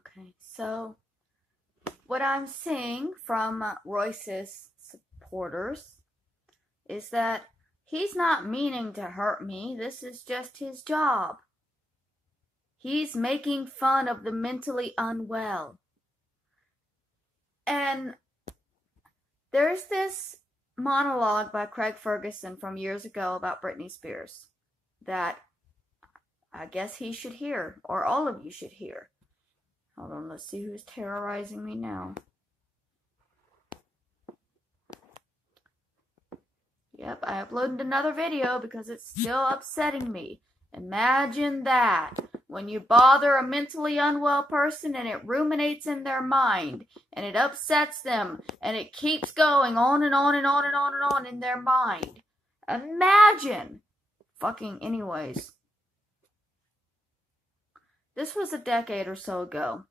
Okay, so what I'm seeing from Royce's supporters is that he's not meaning to hurt me. This is just his job. He's making fun of the mentally unwell. And there's this monologue by Craig Ferguson from years ago about Britney Spears that I guess he should hear, or all of you should hear. Hold on, let's see who's terrorizing me now. Yep, I uploaded another video because it's still upsetting me. Imagine that. When you bother a mentally unwell person and it ruminates in their mind and it upsets them and it keeps going on and on and on and on and on in their mind. Imagine. Anyways. This was a decade or so ago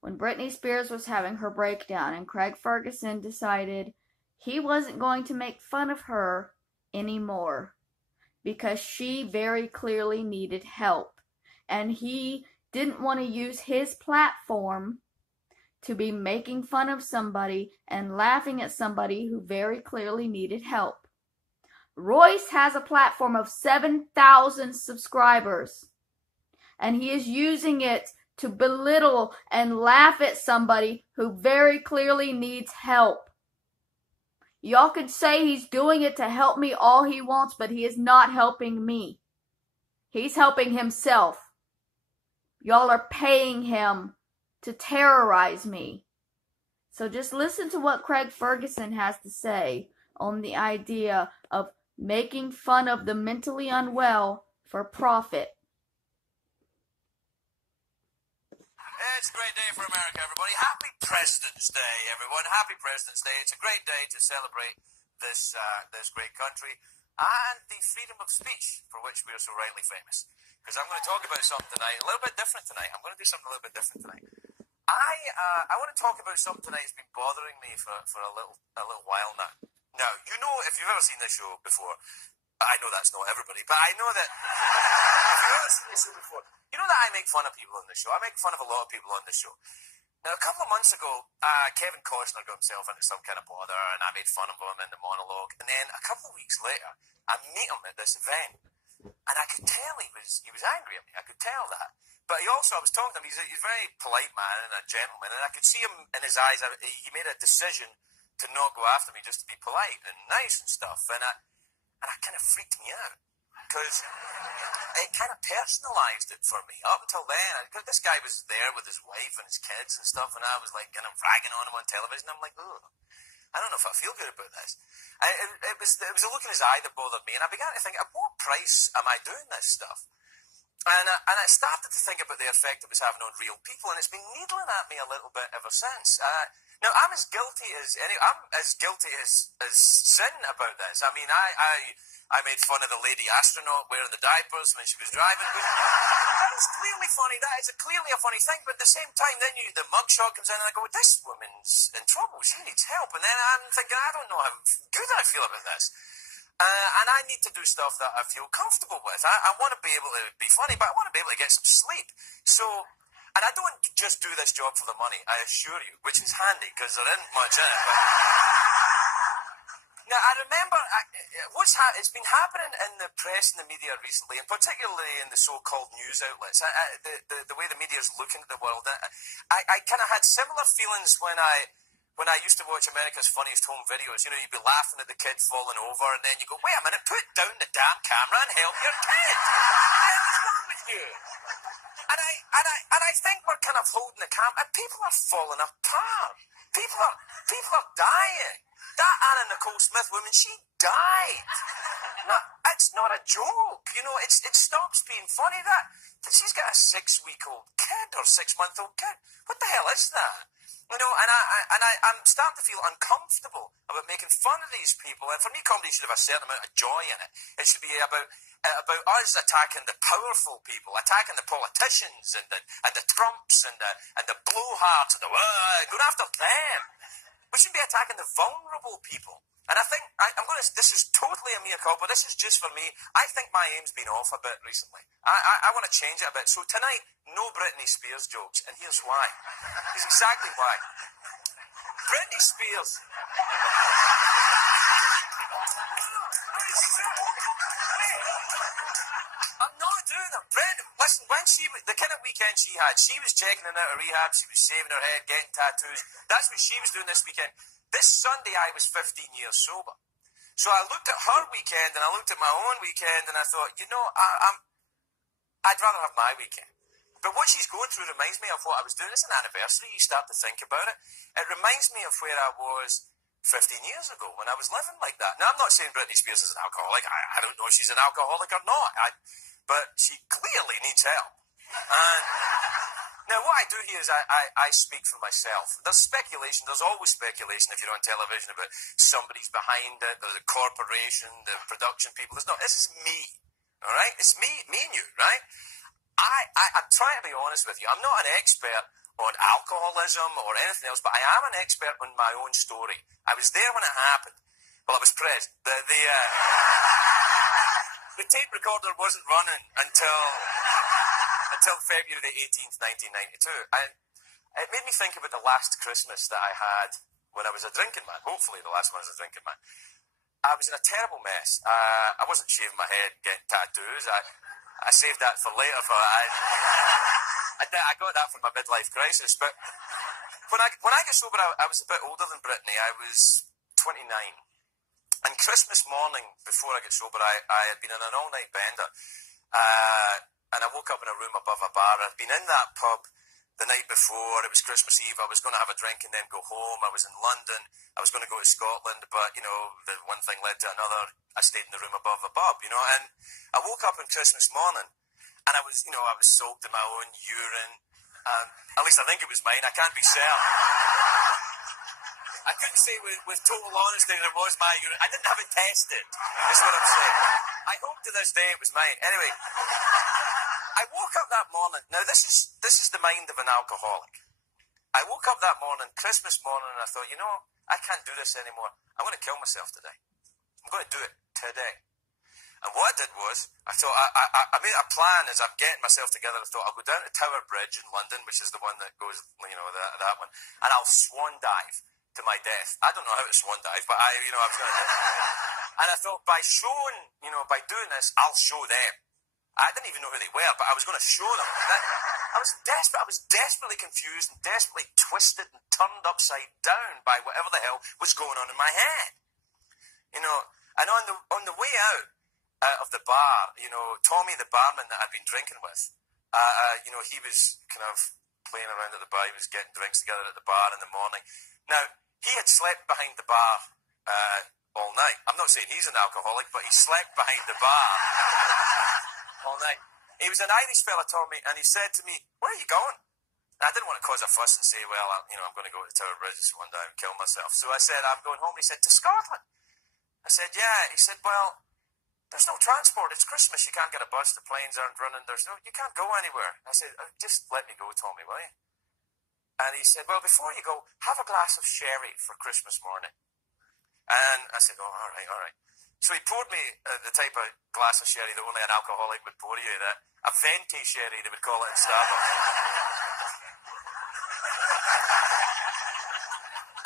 when Britney Spears was having her breakdown and Craig Ferguson decided he wasn't going to make fun of her anymore because she very clearly needed help. And he didn't want to use his platform to be making fun of somebody and laughing at somebody who very clearly needed help. Royce has a platform of 7,000 subscribers. And he is using it to belittle and laugh at somebody who very clearly needs help. Y'all could say he's doing it to help me all he wants, but he is not helping me. He's helping himself. Y'all are paying him to terrorize me. So just listen to what Craig Ferguson has to say on the idea of making fun of the mentally unwell for profit. It's a great day for America, everybody. Happy President's Day, everyone. Happy President's Day. It's a great day to celebrate this great country and the freedom of speech for which we are so rightly famous. Because I'm going to talk about something tonight, a little bit different tonight. I'm going to do something a little bit different tonight. I want to talk about something tonight that's been bothering me for a little while now. Now, you know, if you've ever seen this show before, I know that's not everybody, but I know that if you've ever seen this show before, you know that I make fun of people on the show. I make fun of a lot of people on the show. Now, a couple of months ago, Kevin Costner got himself into some kind of bother, and I made fun of him in the monologue. And then a couple of weeks later, I meet him at this event, and I could tell he was angry at me. I could tell that. But I was talking to him. He's a very polite man and a gentleman, and I could see him in his eyes. He made a decision to not go after me, just to be polite and nice and stuff. And it kind of freaked me out because it kind of personalised it for me. Up until then, this guy was there with his wife and his kids and stuff, and I was like kind of ragging on him on television. I'm like, oh, I don't know if I feel good about this. It was a look in his eye that bothered me, and I began to think, at what price am I doing this stuff? And I started to think about the effect it was having on real people, and it's been needling at me a little bit ever since. Now, I'm as guilty as sin about this. I mean, I made fun of the lady astronaut wearing the diapers when she was driving. But that is clearly funny. That is clearly a funny thing. But at the same time, then the mugshot comes in, and I go, this woman's in trouble. She needs help. And then I'm thinking, I don't know how good I feel about this. And I need to do stuff that I feel comfortable with. I want to be able to be funny, but I want to be able to get some sleep. So, and I don't just do this job for the money, I assure you, which is handy because there isn't much in it. Now, I remember it's been happening in the press and the media recently, and particularly in the so-called news outlets. The way the media is looking at the world. I kind of had similar feelings when I used to watch America's Funniest Home Videos. You know, you'd be laughing at the kid falling over, and then you go, wait a minute, put down the damn camera and help your kid. What's wrong with you? And I think we're kind of holding the camera, and people are falling apart. People are dying. That Anna Nicole Smith woman, she died. No, it's not a joke. You know, it stops being funny. That she's got a 6-week-old kid or 6-month-old kid. What the hell is that? You know, and I'm starting to feel uncomfortable about making fun of these people. And for me, comedy should have a certain amount of joy in it. It should be about us attacking the powerful people, attacking the politicians and the Trumps and the blowhards and going after them. We should be attacking the vulnerable people. And I think, this is totally a mea culpa, this is just for me. I think my aim's been off a bit recently. I want to change it a bit. So tonight, no Britney Spears jokes, and here's why. Here's exactly why. Britney Spears. I'm not doing them. Listen, when the kind of weekend she had, she was checking in out of rehab, she was shaving her head, getting tattoos. That's what she was doing this weekend. This Sunday, I was 15 years sober. So I looked at her weekend, and I looked at my own weekend, and I thought, I'd rather have my weekend. But what she's going through reminds me of what I was doing. It's an anniversary. You start to think about it. It reminds me of where I was 15 years ago when I was living like that. Now, I'm not saying Britney Spears is an alcoholic. I don't know if she's an alcoholic or not. But she clearly needs help. And now, what I do here is I speak for myself. There's speculation. There's always speculation if you're on television about somebody's behind it, the corporation, the production people. This is me. All right? It's me and you, right? I'm trying to be honest with you. I'm not an expert on alcoholism or anything else, but I am an expert on my own story. I was there when it happened. Well, I was present. The tape recorder wasn't running until February the 18th, 1992. And it made me think about the last Christmas that I had when I was a drinking man. Hopefully the last one I was a drinking man. I was in a terrible mess. I wasn't shaving my head, getting tattoos. I saved that for later. I got that from my midlife crisis. But when I got sober, I was a bit older than Brittany. I was 29. And Christmas morning, before I got sober, I had been in an all-night bender. And I woke up in a room above a bar. I'd been in that pub the night before. It was Christmas Eve. I was going to have a drink and then go home. I was in London. I was going to go to Scotland, but, the one thing led to another. I stayed in the room above a pub, and I woke up on Christmas morning, and I was soaked in my own urine. At least I think it was mine. I can't be certain. I couldn't say with total honesty that it was my urine. I didn't have it tested, is what I'm saying. I hope to this day it was mine. Anyway, I woke up that morning. Now, this is the mind of an alcoholic. I woke up that morning, Christmas morning, and I thought, I can't do this anymore. I'm going to kill myself today. I'm going to do it today. And what I did was, I thought, I made a plan as I'm getting myself together. I thought, I'll go down to Tower Bridge in London, which is the one that goes, that one, and I'll swan dive to my death. I don't know how to swan dive, but I was going to do it. And I thought, by doing this, I'll show them. I didn't even know who they were, but I was going to show them. I was desperate. I was desperately confused and desperately twisted and turned upside down by whatever the hell was going on in my head. And on the way out of the bar, Tommy, the barman that I'd been drinking with, he was kind of playing around at the bar. He was getting drinks together at the bar in the morning. Now, he had slept behind the bar all night. I'm not saying he's an alcoholic, but he slept behind the bar all night. He was an Irish fella, Tommy, and he said to me, "Where are you going?" And I didn't want to cause a fuss and say, "Well, I'm going to go to Tower Bridge one day and kill myself." So I said, "I'm going home." He said, "To Scotland?" I said, "Yeah." He said, "Well, there's no transport. It's Christmas. You can't get a bus. The planes aren't running. You can't go anywhere." I said, "Just let me go, Tommy, will you?" And he said, "Well, before you go, have a glass of sherry for Christmas morning." And I said, "Oh, all right." So he poured me the type of glass of sherry that only an alcoholic would pour you, a venti sherry, they would call it in Starbucks.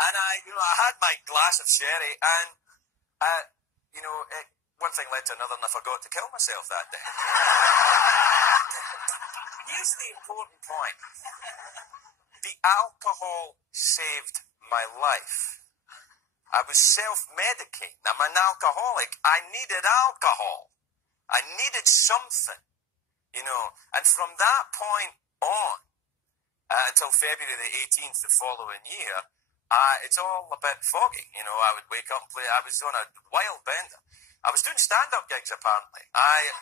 And I had my glass of sherry, and, one thing led to another, and I forgot to kill myself that day. Here's the important point. The alcohol saved my life. I was self-medicating. I'm an alcoholic. I needed alcohol. I needed something, And from that point on, until February the 18th the following year, it's all a bit foggy. I would wake up and play. I was on a wild bender. I was doing stand-up gigs, apparently. I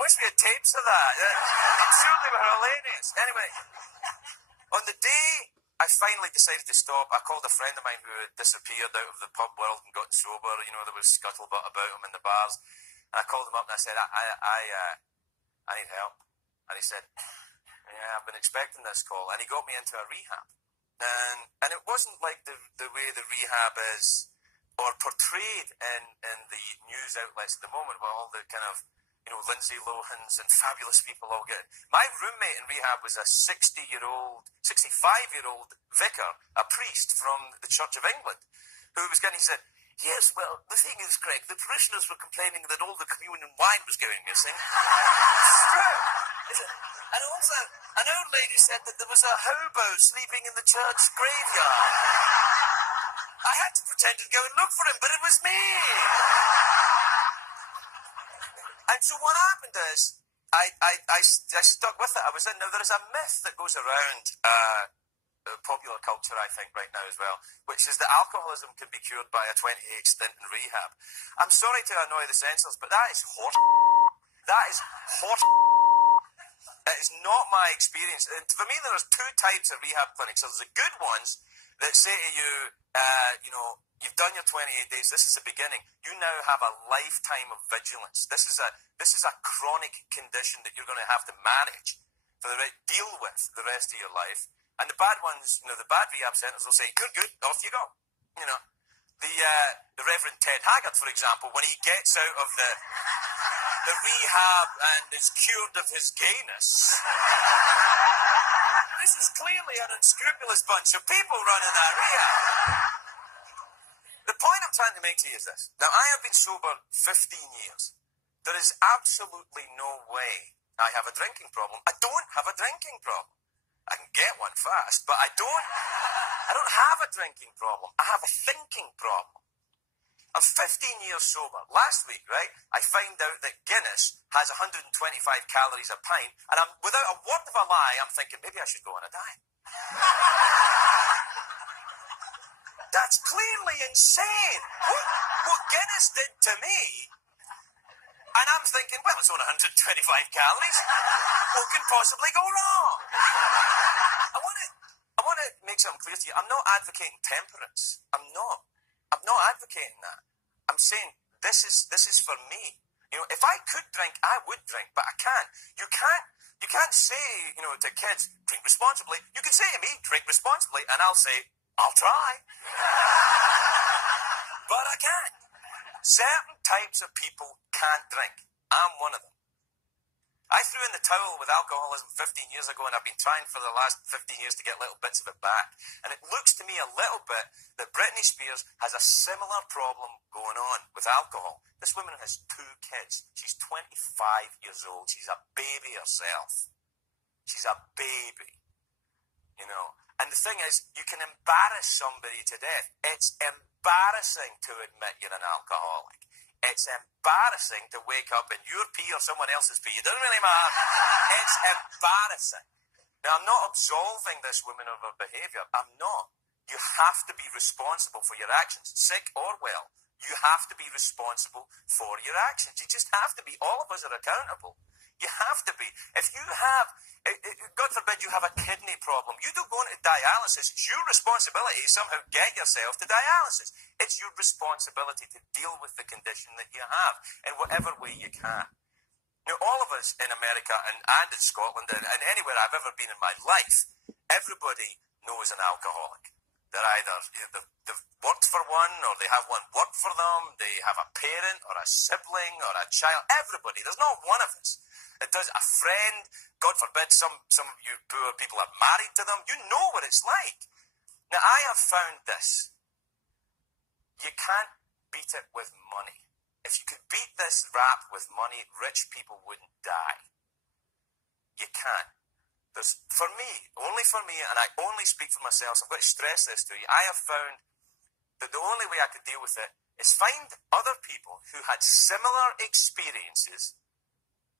wish we had tapes of that. I'm sure they were hilarious. Anyway, on the day I finally decided to stop, I called a friend of mine who had disappeared out of the pub world and gotten sober. There was scuttlebutt about him in the bars. And I called him up and I said, I need help. And he said, "Yeah, I've been expecting this call." And he got me into a rehab. And it wasn't like the way the rehab is, or portrayed in the news outlets at the moment, with all the kind of, Lindsay Lohans and fabulous people all get. My roommate in rehab was a 65-year-old vicar, a priest from the Church of England, who was getting, he said, yes, well, the thing is, Craig, the parishioners were complaining that all the communion wine was going missing. It's true. And also, an old lady said that there was a hobo sleeping in the church graveyard. I had to pretend to go and look for him, but it was me. And so what happened is, I stuck with it. Now there is a myth that goes around popular culture, I think, right now as well, which is that alcoholism can be cured by a 28 stint in rehab. I'm sorry to annoy the senseless, but that is horse. That is horse. It is not my experience. And for me, there's two types of rehab clinics. There's the good ones that say to you, you've done your 28 days. This is the beginning. You now have a lifetime of vigilance. This is a chronic condition that you're going to have to manage deal with the rest of your life. And the bad ones, the bad rehab centers will say, you're good, off you go. The Reverend Ted Haggart, for example, when he gets out of the rehab and is cured of his gayness, this is clearly an unscrupulous bunch of people running that rehab. The point I'm trying to make to you is this. Now, I have been sober 15 years. There is absolutely no way I have a drinking problem. I don't have a drinking problem. I can get one fast, but I don't have a drinking problem. I have a thinking problem. I'm 15 years sober. Last week, right, I find out that Guinness has 125 calories a pint, and without a word of a lie, I'm thinking, maybe I should go on a diet. That's clearly insane. What Guinness did to me, and I'm thinking, well, it's only 125 calories. What can possibly go wrong? I want to make something clear to you. I'm not advocating temperance. I'm not advocating that. I'm saying this is for me. If I could drink, I would drink, but I can't. You can't say, to kids, drink responsibly. You can say to me, drink responsibly, and I'll say, I'll try. But I can't. Certain types of people can't drink. I'm one of them. I threw in the towel with alcoholism 15 years ago, and I've been trying for the last 15 years to get little bits of it back. And it looks to me a little bit that Britney Spears has a similar problem going on with alcohol. This woman has 2 kids. She's 25 years old. She's a baby herself. She's a baby. And the thing is, you can embarrass somebody to death. It's embarrassing to admit you're an alcoholic. It's embarrassing to wake up in your pee or someone else's pee. It doesn't really matter. It's embarrassing. Now, I'm not absolving this woman of her behaviour. I'm not. You have to be responsible for your actions, sick or well. You have to be responsible for your actions. You just have to be. All of us are accountable. You have to be. If you have, God forbid you have a kidney problem, you don't go into dialysis. It's your responsibility to somehow get yourself to dialysis. It's your responsibility to deal with the condition that you have in whatever way you can. Now, all of us in America and in Scotland and anywhere I've ever been in my life, everybody knows an alcoholic. They're either they've worked for one, or they have one work for them. They have a parent or a sibling or a child. Everybody. There's not one of us. It does a friend. God forbid some of you poor people are married to them. You know what it's like. Now, I have found this. You can't beat it with money. If you could beat this rap with money, rich people wouldn't die. You can't. For me, only for me, and I only speak for myself, so I'm going to stress this to you, I have found that the only way I could deal with it is find other people who had similar experiences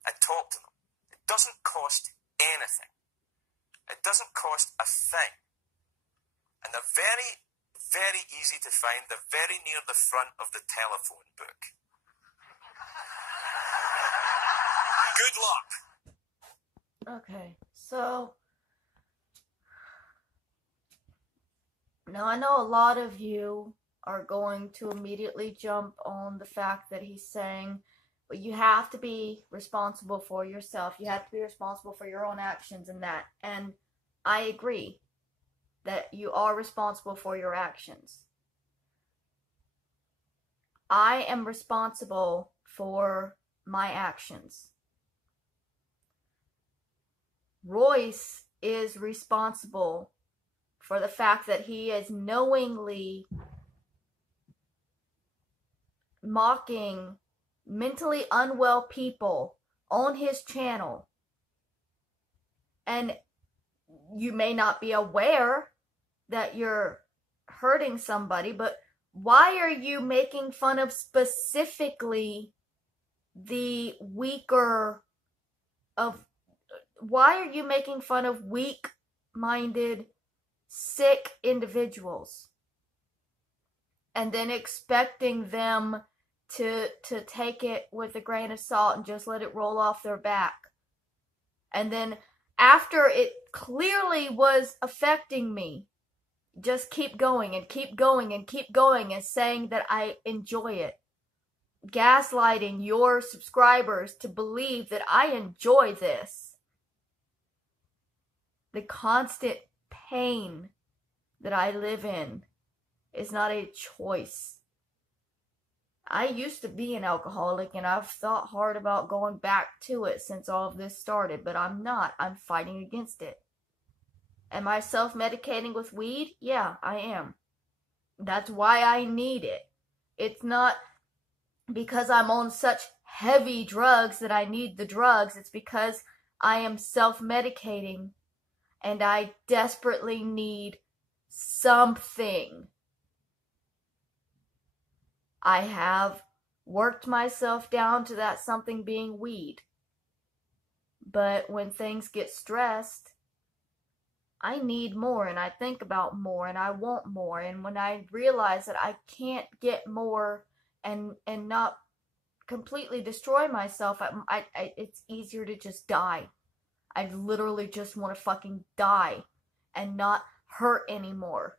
and talk to them. It doesn't cost anything. It doesn't cost a thing. And they're very, very easy to find. They're very near the front of the telephone book. Good luck. Okay, so now I know a lot of you are going to immediately jump on the fact that he's saying, but you have to be responsible for yourself. You have to be responsible for your own actions and that. And I agree that you are responsible for your actions. I am responsible for my actions. Royce is responsible for the fact that he is knowingly mocking mentally unwell people on his channel. And you may not be aware that you're hurting somebody, but why are you making fun of specifically the weaker of, why are you making fun of weak-minded, sick individuals and then expecting them to take it with a grain of salt and just let it roll off their back? And then after it clearly was affecting me, just keep going and keep going and keep going and saying that I enjoy it. Gaslighting your subscribers to believe that I enjoy this. The constant pain that I live in is not a choice. I used to be an alcoholic, and I've thought hard about going back to it since all of this started, but I'm not. I'm fighting against it. Am I self-medicating with weed? Yeah, I am. That's why I need it. It's not because I'm on such heavy drugs that I need the drugs. It's because I am self-medicating and I desperately need something. I have worked myself down to that something being weed. But when things get stressed, I need more, and I think about more, and I want more. And when I realize that I can't get more and not completely destroy myself, it's easier to just die. I literally just want to fucking die and not hurt anymore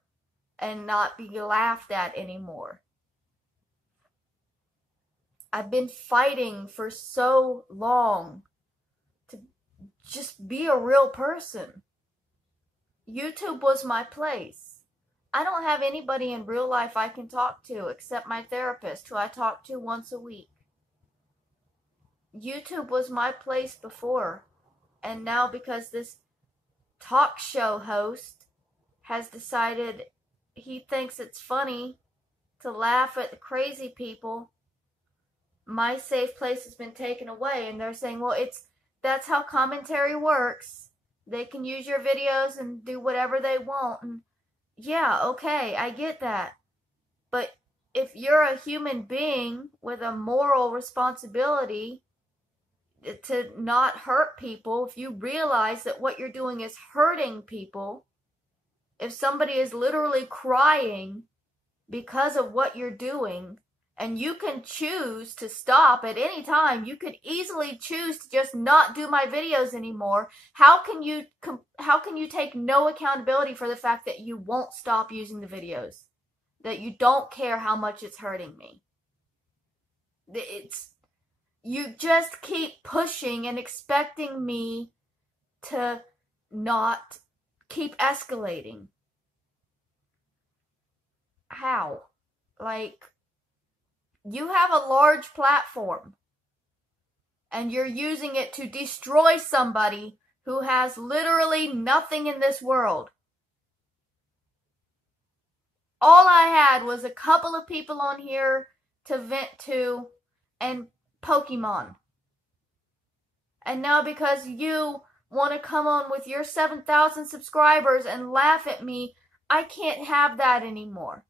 and not be laughed at anymore. I've been fighting for so long to just be a real person. YouTube was my place. I don't have anybody in real life I can talk to except my therapist, who I talk to once a week. YouTube was my place before, and now because this talk show host has decided he thinks it's funny to laugh at the crazy people, my safe place has been taken away. And they're saying, well, that's how commentary works. They can use your videos and do whatever they want. And yeah, okay, I get that. But if you're a human being with a moral responsibility to not hurt people, if you realize that what you're doing is hurting people, if somebody is literally crying because of what you're doing, and you can choose to stop at any time, you could easily choose to just not do my videos anymore. How can you take no accountability for the fact that you won't stop using the videos? That you don't care how much it's hurting me? You just keep pushing and expecting me to not keep escalating. How? Like, you have a large platform and you're using it to destroy somebody who has literally nothing in this world. All I had was a couple of people on here to vent to and Pokemon. And now because you want to come on with your 7,000 subscribers and laugh at me, I can't have that anymore.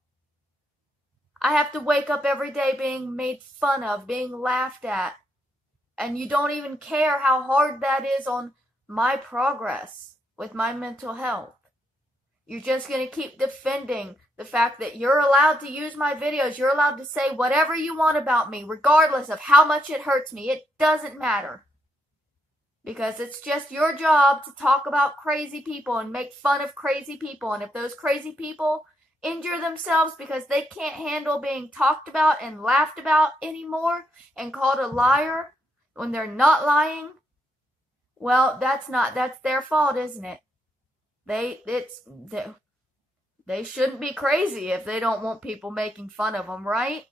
I have to wake up every day being made fun of, being laughed at. And you don't even care how hard that is on my progress with my mental health. You're just going to keep defending the fact that you're allowed to use my videos. You're allowed to say whatever you want about me, regardless of how much it hurts me. It doesn't matter. Because it's just your job to talk about crazy people and make fun of crazy people. And if those crazy people injure themselves because they can't handle being talked about and laughed about anymore and called a liar when they're not lying, well, that's their fault, isn't it? They shouldn't be crazy if they don't want people making fun of them, right?